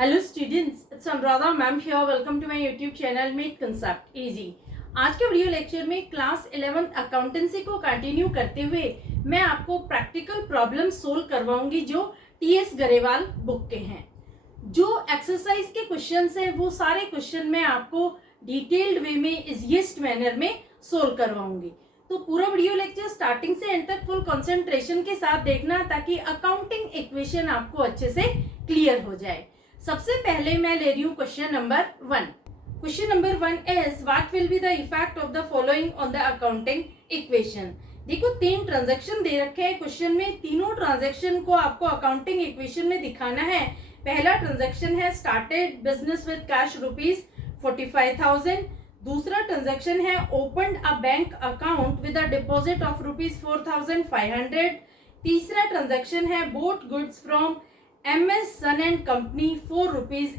Hello students, it's Anuradha ma'am here. Welcome to my YouTube channel make concept easy. आज के video lecture में class 11th accountancy को continue करते हुए मैं आपको प्रैक्टिकल प्रॉब्लम सोल्व करवाऊंगी जो टीएस गरेवाल बुक के हैं। जो एक्सरसाइज के क्वेश्चंस हैं वो सारे क्वेश्चन मैं आपको डिटेल्ड वे में इजीएस्ट मैनर में सोल्व करवाऊंगी। तो पूरा वीडियो लेक्चर स्टार्टिंग से एंड तक फुल कंसंट्रेशन के साथ देखना ताकि अकाउंटिंग इक्वेशन आपको अच्छे से क्लियर हो जाए। सबसे पहले मैं ले रही हूँ question number 1। Question number 1 is what will be the effect of the following on the accounting equation. देखो 3 ट्रांजैक्शन दे रखे हैं क्वेश्चन में, तीनों ट्रांजैक्शन को आपको अकाउंटिंग इक्वेशन में दिखाना है। पहला ट्रांजैक्शन है started business with cash rupees 45,000। दूसरा ट्रांजैक्शन है opened a bank account with a deposit of rupees 4,500। तीसरा ट्रांजैक्शन है boat goods from MS Sun and Company for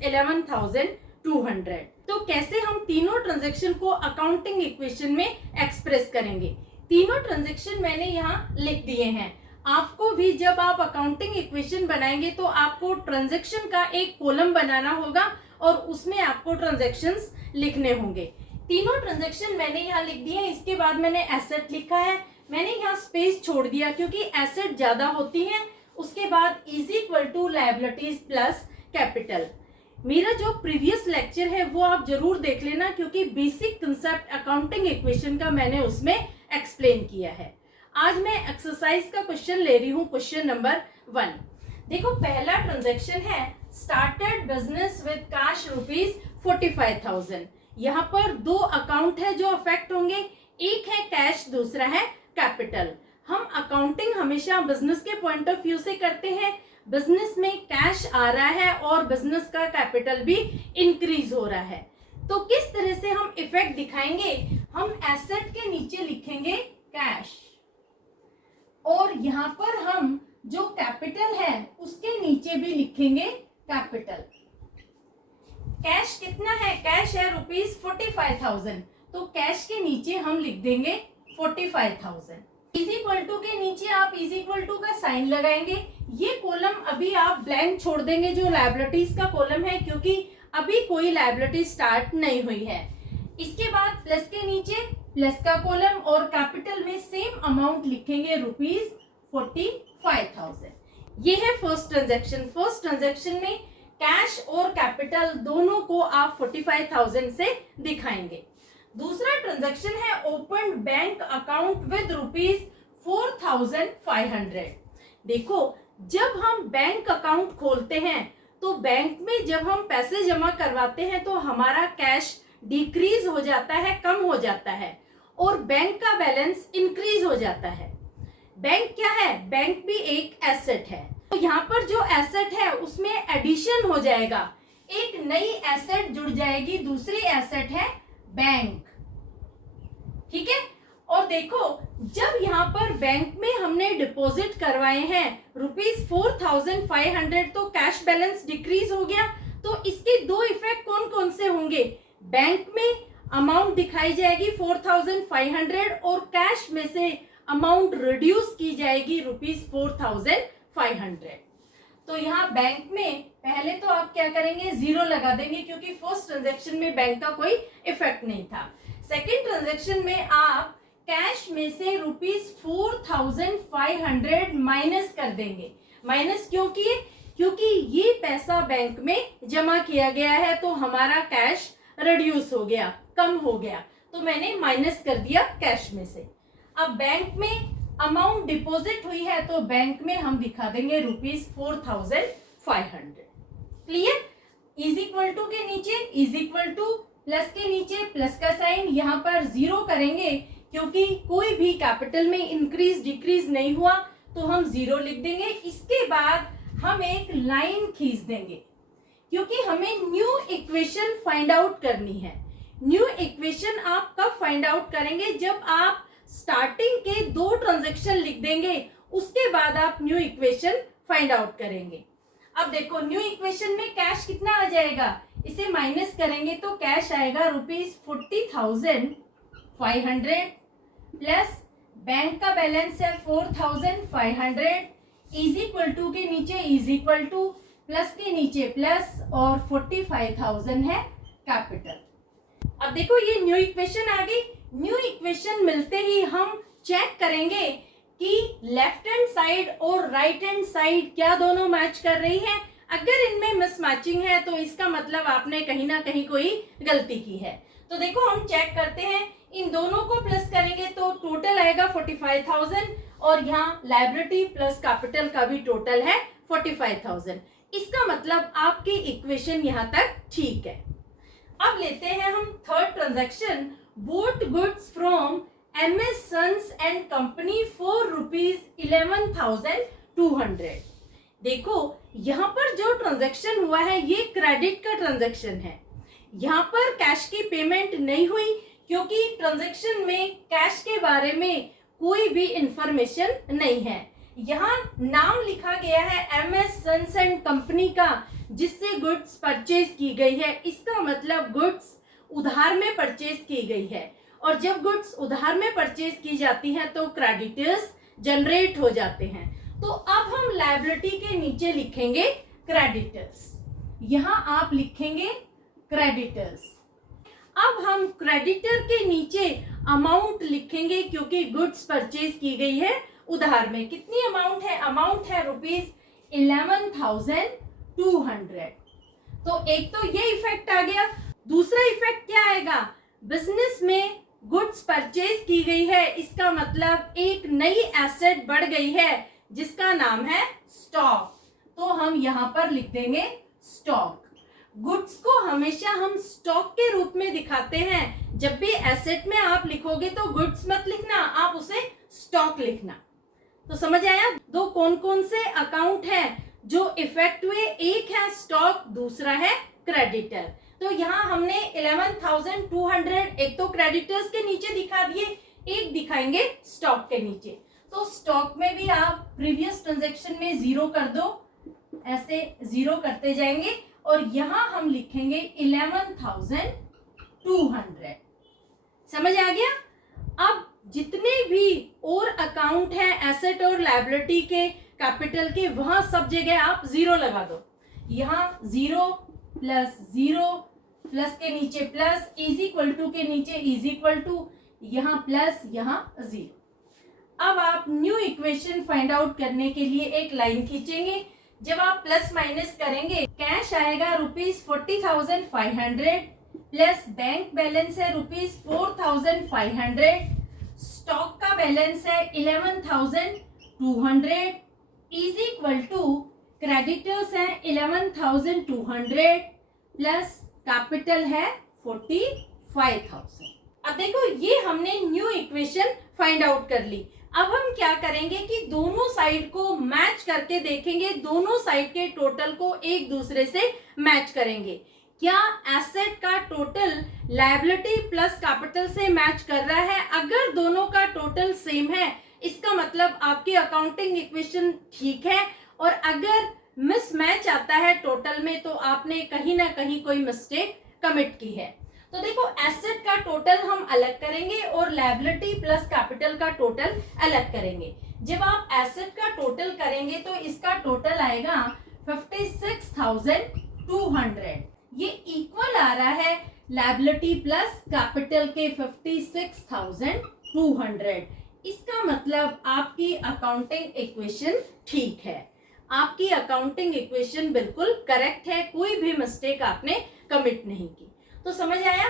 ₹11,200। तो कैसे हम तीनों ट्रांजैक्शन को अकाउंटिंग इक्वेशन में एक्सप्रेस करेंगे। तीनों ट्रांजैक्शन मैंने यहाँ लिख दिए हैं। आपको भी जब आप अकाउंटिंग इक्वेशन बनाएंगे तो आपको ट्रांजैक्शन का एक कॉलम बनाना होगा और उसमें आपको ट्रांजैक्शंस लिखने होंगे। तीनों ट्रांजैक्शन मैंने यहाँ लिख दिए हैं। इसके बाद मैंने एसेट लिखा है, मैंने यहाँ स्पेस छोड़ दिया क्योंकि एसेट ज्यादा होती है। उसके बाद is equal to liabilities plus capital. मेरा जो प्रीवियस लेक्चर है वो आप जरूर देख लेना क्योंकि बेसिक कंसेप्ट अकाउंटिंग इक्वेशन का मैंने उसमें एक्सप्लेन किया है। आज मैं एक्सरसाइज का क्वेश्चन ले रही हूँ, क्वेश्चन नंबर 1। देखो पहला ट्रांजैक्शन है started business with cash rupees 45,000। यहाँ पर 2 अकाउंट है जो अफेक्ट होंगे, एक है कैश, दूसरा है कैपिटल। हम अकाउंटिंग हमेशा बिजनेस के पॉइंट ऑफ व्यू से करते हैं। बिजनेस में कैश आ रहा है और बिजनेस का कैपिटल भी इंक्रीज हो रहा है। तो किस तरह से हम इफेक्ट दिखाएंगे, हम एसेट के नीचे लिखेंगे कैश और यहाँ पर हम जो कैपिटल है उसके नीचे भी लिखेंगे कैपिटल। कैश कितना है, कैश है रुपीज 45,000, तो कैश के नीचे हम लिख देंगे 45,000। इज इक्वल टू के नीचे आप इज इक्वल टू का साइन लगाएंगे। ये कॉलम अभी आप ब्लैंक छोड़ देंगे जो लायबिलिटीज का कॉलम है क्योंकि अभी कोई लायबिलिटी स्टार्ट नहीं हुई है। इसके बाद प्लस के नीचे प्लस का कॉलम और कैपिटल में सेम अमाउंट लिखेंगे रुपीज 45,000। ये है फर्स्ट ट्रांजैक्शन। फर्स्ट ट्रांजैक्शन में कैश और कैपिटल दोनों को आप 45,000 से दिखाएंगे। दूसरा ट्रांजैक्शन है open bank account with rupees 4,500। देखो जब हम बैंक अकाउंट खोलते हैं तो बैंक में जब हम पैसे जमा करवाते हैं तो हमारा कैश डिक्रीज हो जाता है, कम हो जाता है और बैंक का बैलेंस इंक्रीज हो जाता है। बैंक क्या है, बैंक भी एक एसेट है। तो यहाँ पर जो एसेट है उसमें एडिशन हो जाएगा, एक नई एसेट जुड़ जाएगी, दूसरी एसेट है बैंक। ठीक है। और देखो जब यहाँ पर बैंक में हमने डिपॉजिट करवाए हैं रुपीज 4,500 तो कैश बैलेंस डिक्रीज हो गया। तो इसके 2 इफेक्ट कौन कौन से होंगे, बैंक में अमाउंट दिखाई जाएगी 4,500 और कैश में से अमाउंट रिड्यूस की जाएगी रुपीज 4,500। तो यहाँ बैंक में पहले तो आप क्या करेंगे, 0 लगा देंगे क्योंकि फर्स्ट ट्रांजैक्शन में बैंक का कोई इफेक्ट नहीं था। सेकेंड ट्रांजैक्शन में आप कैश में से रुपीज 4,500 माइनस कर देंगे। माइनस क्यों किए, क्योंकि ये पैसा बैंक में जमा किया गया है तो हमारा कैश रिड्यूस हो गया, कम हो गया, तो मैंने माइनस कर दिया कैश में से। अब बैंक में अमाउंट डिपॉजिट हुई है तो बैंक में हम दिखा देंगे rupees 4,500। Clear. Is equal to के नीचे इज इक्वल टू, प्लस के नीचे प्लस का साइन, यहाँ पर 0 करेंगे क्योंकि कोई भी कैपिटल में इंक्रीज डिक्रीज नहीं हुआ तो हम 0 लिख देंगे। इसके बाद हम एक लाइन खींच देंगे क्योंकि हमें न्यू इक्वेशन फाइंड आउट करनी है। न्यू इक्वेशन आप कब फाइंड आउट करेंगे, जब आप स्टार्टिंग के 2 ट्रांजैक्शन लिख देंगे, उसके बाद आप न्यू इक्वेशन फाइंड आउट करेंगे। अब देखो न्यू इक्वेशन में कैश कितना आ जाएगा, इसे माइनस करेंगे तो कैश आएगा रुपीज 40,500 प्लस बैंक का बैलेंस है 4,500 इज इक्वल टू के नीचे इज इक्वल टू प्लस के नीचे प्लस और 45,000 है कैपिटल। अब देखो ये न्यू इक्वेशन आ गई। न्यू इक्वेशन मिलते ही हम चेक करेंगे कि लेफ्ट हैंड साइड और राइट हैंड साइड क्या दोनों मैच कर रही है। अगर इनमें मिसमैचिंग है तो इसका मतलब आपने कहीं ना कहीं कोई गलती की है। तो देखो हम चेक करते हैं, इन दोनों को प्लस करेंगे तो टोटल आएगा 45,000 और यहाँ लायबिलिटी प्लस कैपिटल का भी टोटल है 45,000। इसका मतलब आपकी इक्वेशन यहाँ तक ठीक है। अब लेते हैं हम third transaction, boat goods from MS Sons and Company for ₹11,200। देखो यहाँ पर जो ट्रांजैक्शन हुआ है ये क्रेडिट का ट्रांजैक्शन है। यहाँ पर कैश की पेमेंट नहीं हुई क्योंकि ट्रांजैक्शन में कैश के बारे में कोई भी इंफॉर्मेशन नहीं है। यहाँ नाम लिखा गया है MS Sons and Company का जिससे गुड्स परचेज की गई है। इसका मतलब गुड्स उधार में परचेज की गई है और जब गुड्स उधार में परचेज की जाती हैं तो क्रेडिटर्स जनरेट हो जाते हैं। तो अब हम लायबिलिटी के नीचे लिखेंगे क्रेडिटर्स, यहां आप लिखेंगे क्रेडिटर्स। अब हम क्रेडिटर के नीचे अमाउंट लिखेंगे क्योंकि गुड्स परचेज की गई है उधार में। कितनी अमाउंट है? अमाउंट है ₹11,200। तो एक तो ये इफेक्ट आ गया। दूसरा इफेक्ट क्या आएगा? बिजनेस में गुड्स परचेज की गई है, इसका मतलब एक नई एसेट बढ़ गई है जिसका नाम है स्टॉक। तो हम यहाँ पर लिख देंगे स्टॉक। गुड्स को हमेशा हम स्टॉक के रूप में दिखाते हैं। जब भी एसेट में आप लिखोगे तो गुड्स मत लिखना, आप उसे स्टॉक लिखना। तो समझ आया दो कौन कौन से अकाउंट हैं जो इफेक्ट हुए? एक है स्टॉक, दूसरा है क्रेडिटर। तो यहाँ हमने 11,200 एक तो क्रेडिटर्स के नीचे दिखा दिए, एक दिखाएंगे स्टॉक के नीचे। तो स्टॉक में भी आप प्रीवियस ट्रांजैक्शन में जीरो कर दो, ऐसे जीरो करते जाएंगे और यहाँ हम लिखेंगे 11,200। समझ आ गया? अब जितने भी और अकाउंट हैं एसेट और लायबिलिटी के, कैपिटल के, वहां सब जगह आप जीरो लगा दो। यहाँ जीरो प्लस जीरो, प्लस के नीचे प्लस, इज इक्वल टू के नीचे इज इक्वल टू, यहाँ प्लस यहाँ जीरो। अब आप न्यू इक्वेशन फाइंड आउट करने के लिए एक लाइन खींचेंगे। जब आप प्लस माइनस करेंगे कैश आएगा ₹40,500 प्लस बैंक बैलेंस है ₹4,500, स्टॉक का बैलेंस है 11,200 इज इक्वल टू क्रेडिटर्स है 11,200 प्लस कैपिटल है 45,000। अब देखो ये हमने न्यू इक्वेशन फाइंड आउट कर ली। अब हम क्या करेंगे कि दोनों साइड को मैच करके देखेंगे, दोनों साइड के टोटल को एक दूसरे से मैच करेंगे। क्या एसेट का टोटल लायबिलिटी प्लस कैपिटल से मैच कर रहा है? अगर दोनों का टोटल सेम है इसका मतलब आपकी अकाउंटिंग इक्वेशन ठीक है, और अगर मिसमैच आता है टोटल में तो आपने कहीं ना कहीं कोई मिस्टेक कमिट की है। तो देखो एसेट का टोटल हम अलग करेंगे और लायबिलिटी प्लस कैपिटल का टोटल अलग करेंगे। जब आप एसेट का टोटल करेंगे तो इसका टोटल आएगा 56,200। ये इक्वल आ रहा है लायबिलिटी प्लस कैपिटल के 56,200। इसका मतलब आपकी अकाउंटिंग इक्वेशन ठीक है, आपकी अकाउंटिंग इक्वेशन बिल्कुल करेक्ट है, कोई भी मिस्टेक आपने कमिट नहीं की। तो समझ आया?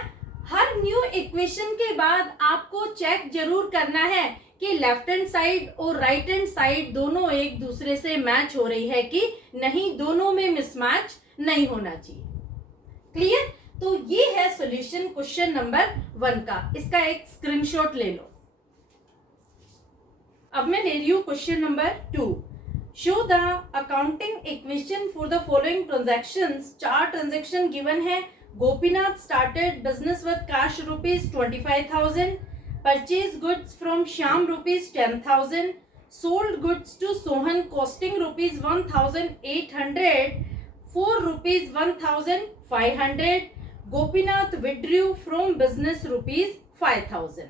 हर न्यू इक्वेशन के बाद आपको चेक जरूर करना है कि लेफ्ट हैंड साइड और राइट हैंड साइड दोनों एक दूसरे से मैच हो रही है कि नहीं, दोनों में मिसमैच नहीं होना चाहिए। क्लियर? तो ये है सॉल्यूशन क्वेश्चन नंबर 1 का। इसका एक स्क्रीनशॉट ले लो। अब मैं ले रही हूं question number 2। Show the accounting equation for the following transactions. 4 transaction given है। Gopinath started business with cash ₹25,000, purchased goods from Shyam ₹10,000, sold goods to Sohan costing ₹1,800 for ₹1,500. Gopinath withdrew from business ₹5,000।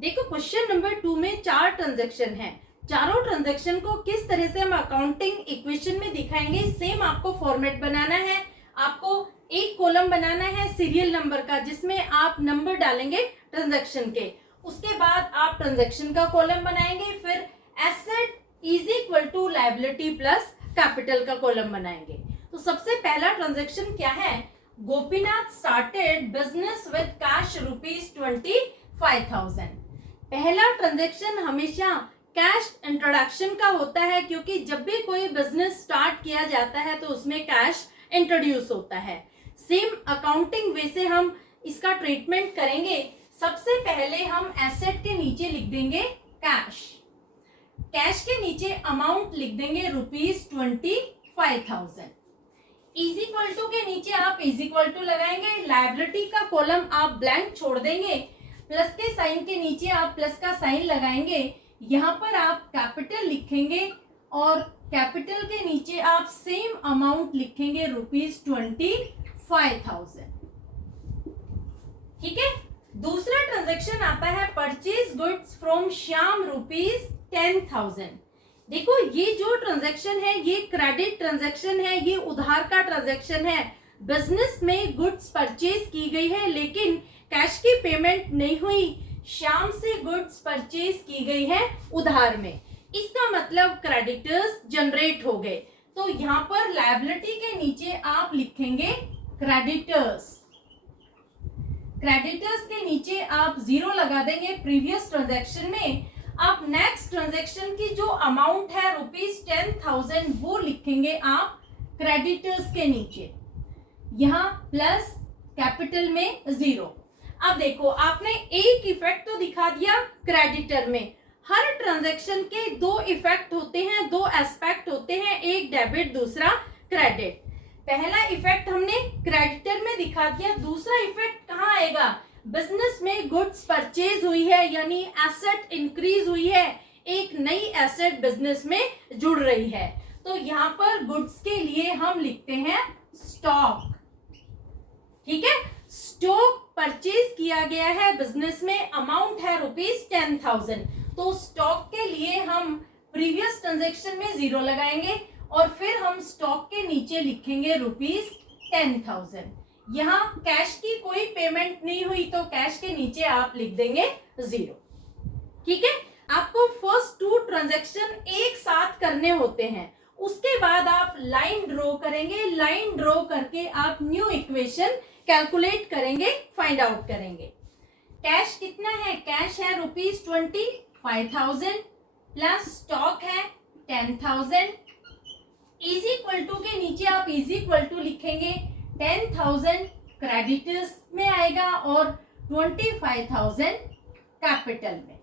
देखो question number 2 में 4 transaction है। चारों transaction को किस तरह से हम अकाउंटिंग इक्वेशन में दिखाएंगे, सेम आपको फॉर्मेट बनाना है। आपको एक कॉलम बनाना है सीरियल नंबर का, जिसमें आप नंबर डालेंगे ट्रांजैक्शन के। उसके बाद आप ट्रांजैक्शन का कॉलम बनाएंगे, फिर asset is equal to liability plus capital का कॉलम बनाएंगे। तो सबसे पहला ट्रांजैक्शन क्या है, Gopinath started business with cash ₹25,000। पहला ट्रांजैक्शन हमेशा कैश इंट्रोडक्शन का होता है, क्योंकि जब भी कोई बिजनेस स्टार्ट किया जाता है तो उसमें कैश इंट्रोड्यूस होता है। सेम अकाउंटिंग वे से हम इसका ट्रीटमेंट करेंगे। सबसे पहले हम एसेट के नीचे लिख देंगे कैश, कैश के नीचे अमाउंट लिख देंगे ₹25,000। इज इक्वल टू के नीचे आप इज इक्वल टू लगाएंगे, लायबिलिटी का कॉलम आप ब्लैंक छोड़ देंगे, प्लस के साइन के नीचे आप प्लस का साइन लगाएंगे। यहाँ पर आप कैपिटल लिखेंगे और कैपिटल के नीचे आप सेम अमाउंट लिखेंगे ₹25,000। ठीक है। दूसरा ट्रांजैक्शन आता है परचेज गुड्स फ्रॉम श्याम ₹10,000। देखो ये जो ट्रांजैक्शन है ये क्रेडिट ट्रांजैक्शन है, ये उधार का ट्रांजैक्शन है। बिजनेस में गुड्स परचेज की गई है लेकिन कैश की पेमेंट नहीं हुई, श्याम से गुड्स परचेज की गई है उधार में। इसका मतलब क्रेडिटर्स जनरेट हो गए। तो यहाँ पर लायबिलिटी के नीचे आप लिखेंगे क्रेडिटर्स, क्रेडिटर्स के नीचे आप 0 लगा देंगे प्रीवियस ट्रांजैक्शन में। आप नेक्स्ट ट्रांजैक्शन की जो अमाउंट है ₹10,000 वो लिखेंगे आप क्रेडिटर्स के नीचे, यहाँ प्लस कैपिटल में 0। अब देखो आपने एक इफेक्ट तो दिखा दिया क्रेडिटर में। हर ट्रांजैक्शन के दो इफेक्ट होते हैं, दो एस्पेक्ट होते हैं, एक डेबिट दूसरा क्रेडिट। पहला इफेक्ट हमने क्रेडिटर में दिखा दिया, दूसरा इफेक्ट कहाँ आएगा, बिजनेस में गुड्स परचेज हुई है यानी एसेट इंक्रीज हुई है, एक नई एसेट बिजनेस में जुड़ रही है। तो यहाँ पर गुड्स के लिए हम लिखते हैं स्टॉक। ठीक है, स्टॉक परचेज किया गया है बिजनेस में, अमाउंट है ₹10,000। तो स्टॉक के लिए हम प्रीवियस ट्रांजैक्शन में 0 लगाएंगे और फिर हम स्टॉक के नीचे लिखेंगे ₹10,000। यहाँ कैश की कोई पेमेंट नहीं हुई तो कैश के नीचे आप लिख देंगे 0। ठीक है, आपको फर्स्ट 2 ट्रांजैक्शन एक साथ करने होते हैं। उसके बाद आप लाइन ड्रॉ करेंगे, लाइन ड्रॉ करके आप न्यू इक्वेशन कैलकुलेट करेंगे, फाइंड आउट करेंगे। कैश कितना है, कैश है ₹25,000 प्लस स्टॉक है 10,000। इज इक्वल टू के नीचे आप इज इक्वल टू लिखेंगे, 10,000 क्रेडिटर्स में आएगा और 25,000 कैपिटल में।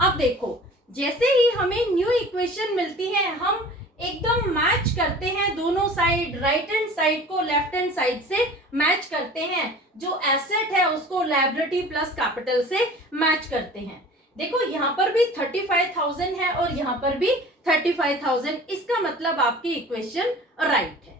अब देखो जैसे ही हमें न्यू इक्वेशन मिलती है हम एकदम मैच करते हैं दोनों साइड, राइट हैंड साइड को लेफ्ट हैंड साइड से मैच करते हैं, जो एसेट है उसको लायबिलिटी प्लस कैपिटल से मैच करते हैं। देखो यहाँ पर भी 35,000 है और यहाँ पर भी 35,000, इसका मतलब आपकी इक्वेशन राइट है।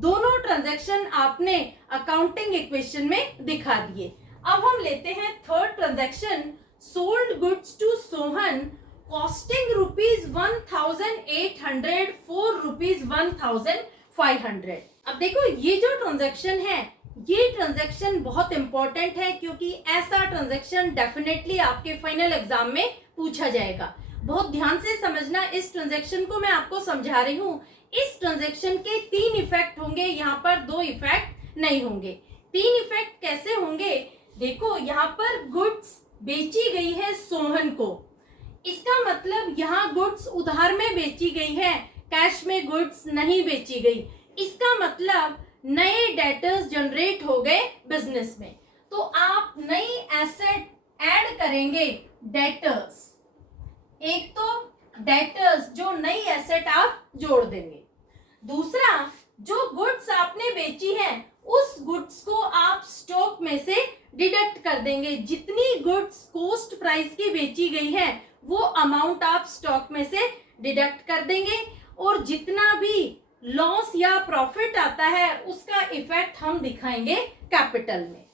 दोनों ट्रांजैक्शन आपने अकाउंटिंग इक्वेशन में दिखा दिए। अब हम लेते हैं third transaction, sold goods to Sohan costing ₹1,800 for ₹1,500। अब देखो ये जो ट्रांजैक्शन है ये ट्रांजैक्शन बहुत इंपॉर्टेंट है, क्योंकि ऐसा ट्रांजैक्शन डेफिनेटली आपके फाइनल एग्जाम में पूछा जाएगा। बहुत ध्यान से समझना, इस ट्रांजैक्शन को मैं आपको समझा रही हूँ। इस ट्रांजैक्शन के 3 इफेक्ट होंगे, यहाँ पर 2 इफेक्ट नहीं होंगे। 3 इफेक्ट कैसे होंगे, देखो यहाँ पर गुड्स बेची गई है सोहन को, इसका मतलब यहाँ गुड्स उधार में बेची गई है, कैश में गुड्स नहीं बेची गई। इसका मतलब नए डेटर्स जनरेट हो गए बिजनेस में। तो आप नई एसेट ऐड करेंगे डेटर्स, एक तो डेटर्स जो नई एसेट आप जोड़ देंगे, दूसरा जो गुड्स आपने बेची है उस गुड्स को आप स्टॉक में से डिडक्ट कर देंगे। जितनी गुड्स कॉस्ट प्राइस की बेची गई है वो अमाउंट आप स्टॉक में से डिडक्ट कर देंगे और जितना भी लॉस या प्रॉफिट आता है उसका इफेक्ट हम दिखाएंगे कैपिटल में।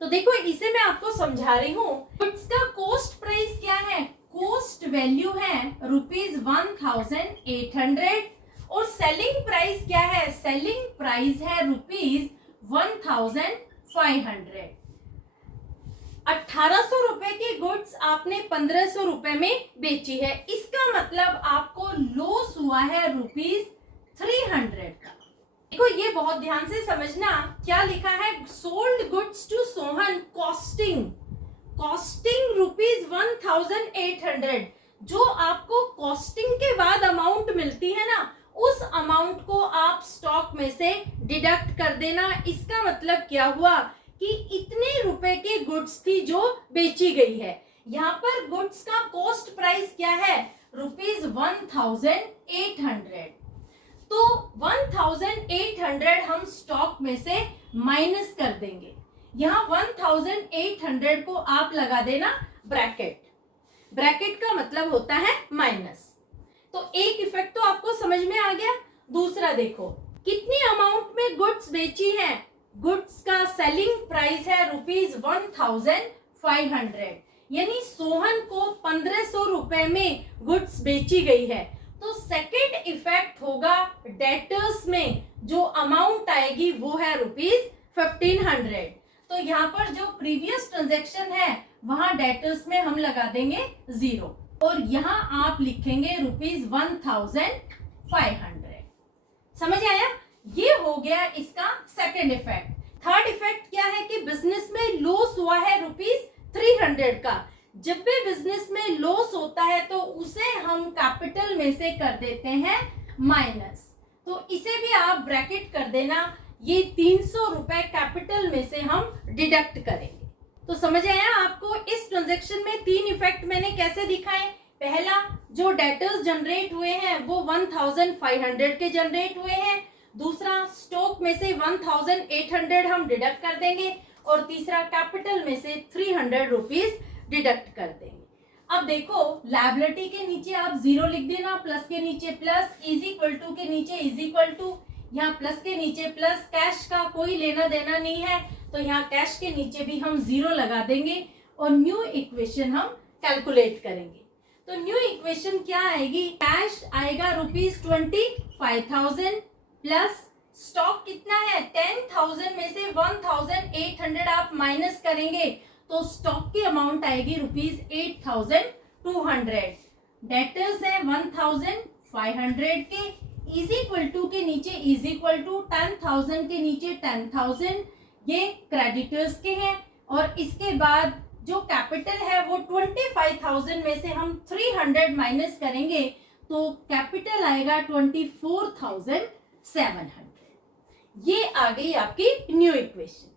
तो देखो इसे मैं आपको समझा रही हूँ। गुड्स का कॉस्ट प्राइस क्या है, कॉस्ट वैल्यू है ₹1800 और सेलिंग प्राइस क्या है, सेलिंग प्राइस है ₹1500। 1800 रुपए की गुड्स आपने 1500 रुपए में बेची है, इसका मतलब आपको लॉस हुआ है ₹300 का। देखो ये बहुत ध्यान से समझना, क्या लिखा है, sold goods to Sohan costing ₹1800। जो आपको कॉस्टिंग के बाद अमाउंट मिलती है ना, उस अमाउंट को आप स्टॉक में से डिडक्ट कर देना। इसका मतलब क्या हुआ कि इतने रुपए की गुड्स थी जो बेची गई है। यहाँ पर गुड्स का कॉस्ट प्राइस क्या है, ₹1800। तो 1800 हम स्टॉक में से माइनस कर देंगे। यहाँ 1800 को आप लगा देना ब्रैकेट का मतलब होता है माइनस। तो एक इफेक्ट तो आपको समझ में आ गया। दूसरा देखो, कितनी अमाउंट में गुड्स बेची है, गुड्स का सेलिंग प्राइस है ₹1500, यानी सोहन को 1500 रुपए में गुड्स बेची गई है। तो सेकेंड इफेक्ट होगा डेटर्स में, जो अमाउंट आएगी वो है ₹1500। तो यहाँ पर जो प्रीवियस ट्रांजैक्शन है वहां डेटर्स में हम लगा देंगे 0 और यहाँ आप लिखेंगे ₹1500। समझ आया, ये हो गया इसका सेकेंड इफेक्ट। थर्ड इफेक्ट क्या है कि बिजनेस में लॉस हुआ है ₹300 का। जब भी बिजनेस में लॉस होता है तो उसे हम कैपिटल में से कर देते हैं माइनस। तो इसे भी आप ब्रैकेट कर देना, ये 300 रुपए कैपिटल में से हम डिडक्ट करेंगे। तो समझ आया आपको, इस ट्रांजैक्शन में 3 इफेक्ट मैंने कैसे दिखाए। पहला, जो डेटर्स जनरेट हुए हैं वो 1500 के जनरेट हुए हैं। दूसरा, स्टॉक में से 1800 हम डिडक्ट कर देंगे और तीसरा, कैपिटल में से 300 रुपीज डिडक्ट कर देंगे। अब देखो, लायबिलिटी के नीचे आप 0 लिख देना, प्लस के नीचे प्लस, इज इक्वल टू के नीचे इज इक्वल टू, यहाँ प्लस के नीचे प्लस, कैश का कोई लेना देना नहीं है तो यहाँ कैश के नीचे भी हम 0 लगा देंगे और न्यू इक्वेशन हम कैलकुलेट करेंगे। तो न्यू इक्वेशन क्या आएगी, कैश आएगा ₹25,000 प्लस स्टॉक कितना है 10,000 में से 1,800 आप माइनस करेंगे तो स्टॉक की अमाउंट आएगी ₹8,200। डेटर्स है 1,500 के, इज इक्वल टू के नीचे इज इक्वल टू, 10,000 के नीचे 10,000, ये क्रेडिटर्स के हैं। और इसके बाद जो कैपिटल है वो 25,000 में से हम 300 माइनस करेंगे तो कैपिटल आएगा 24,700। ये आ गई आपकी न्यू इक्वेशन।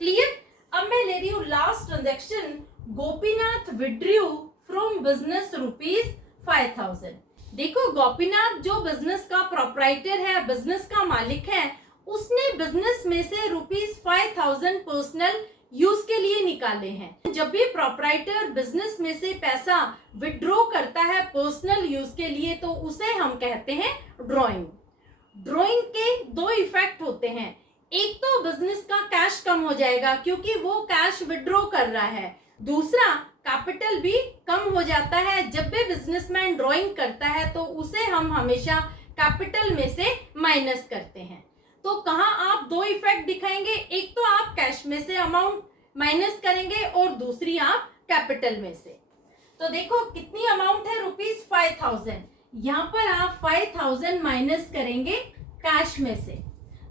क्लियर। अब मैं ले रही हूँ last transaction, Gopinath withdrew from business ₹5,000। देखो, गोपीनाथ जो बिजनेस का प्रोप्राइटर है, बिजनेस का मालिक है, उसने बिजनेस में से ₹5,000 पर्सनल यूज के लिए निकाले हैं। जब भी प्रोप्राइटर बिजनेस में से पैसा विड्रॉ करता है पर्सनल यूज के लिए तो उसे हम कहते हैं ड्रॉइंग। ड्रॉइंग के 2 इफेक्ट होते हैं, एक तो बिजनेस का कैश कम हो जाएगा क्योंकि वो कैश विड्रॉ कर रहा है, दूसरा कैपिटल भी कम हो जाता है। जब भी बिजनेसमैन ड्रॉइंग करता है तो उसे हम हमेशा कैपिटल में से माइनस करते हैं। तो कहाँ आप 2 इफेक्ट दिखाएंगे, एक तो आप कैश में से अमाउंट माइनस करेंगे और दूसरी आप कैपिटल में से। तो देखो कितनी अमाउंट है ₹5,000, यहाँ पर आप 5,000 माइनस करेंगे कैश में से,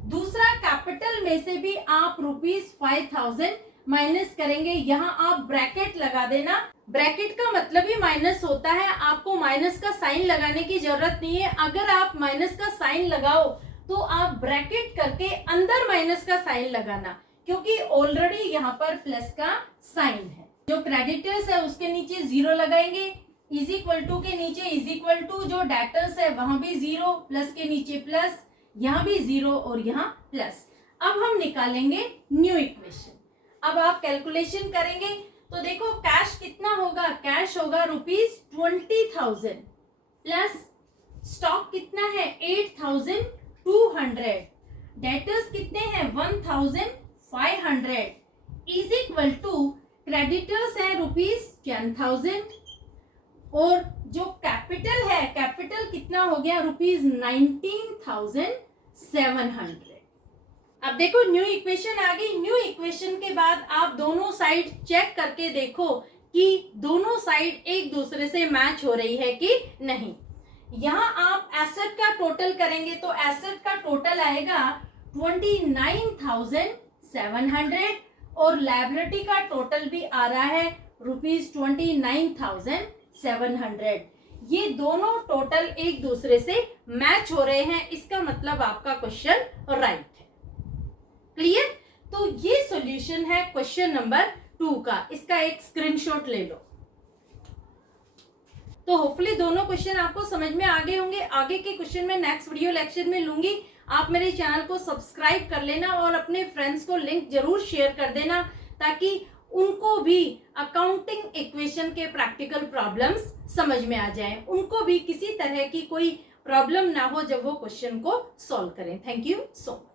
दूसरा कैपिटल में से भी आप ₹5,000 माइनस करेंगे। यहाँ आप ब्रैकेट लगा देना, ब्रैकेट का मतलब ही माइनस होता है, आपको माइनस का साइन लगाने की जरूरत नहीं है। अगर आप माइनस का साइन लगाओ तो आप ब्रैकेट करके अंदर माइनस का साइन लगाना, क्योंकि ऑलरेडी यहाँ पर प्लस का साइन है। जो क्रेडिटर्स है उसके नीचे 0 लगाएंगे, इज इक्वल टू के नीचे इज इक्वल टू, जो डेटर्स है वहां भी 0, प्लस के नीचे प्लस, यहाँ भी 0 और यहाँ प्लस। अब हम निकालेंगे न्यू इक्वेशन। अब आप कैलकुलेशन करेंगे तो देखो कैश कितना होगा, कैश होगा ₹20,000 प्लस स्टॉक कितना है 8,200, डेटर्स कितने हैं 1,500, इज इक्वल टू क्रेडिटर्स है ₹10,000 और जो कैपिटल है, कैपिटल कितना हो गया, ₹19,700। अब देखो न्यू इक्वेशन आ गई। न्यू इक्वेशन के बाद आप दोनों साइड चेक करके देखो कि दोनों साइड एक दूसरे से मैच हो रही है कि नहीं। यहां आप एसेट का टोटल करेंगे तो एसेट का टोटल आएगा 29,700 और लायबिलिटी का टोटल भी आ रहा है ₹29,700। ये दोनों टोटल एक दूसरे से मैच हो रहे हैं, इसका मतलब आपका क्वेश्चन राइट है। क्लियर? तो ये सॉल्यूशन है क्वेश्चन नंबर 2 का। इसका एक स्क्रीनशॉट ले लो। तो होपफुली दोनों क्वेश्चन आपको समझ में आ गए होंगे। आगे के क्वेश्चन में नेक्स्ट वीडियो लेक्चर में लूंगी। आप मेरे चैनल को सब्सक्राइब कर लेना और अपने फ्रेंड्स को लिंक जरूर शेयर कर देना ताकि उनको भी अकाउंटिंग इक्वेशन के प्रैक्टिकल प्रॉब्लम्स समझ में आ जाएं, उनको भी किसी तरह की कोई प्रॉब्लम ना हो जब वो क्वेश्चन को सॉल्व करें। Thank you so much.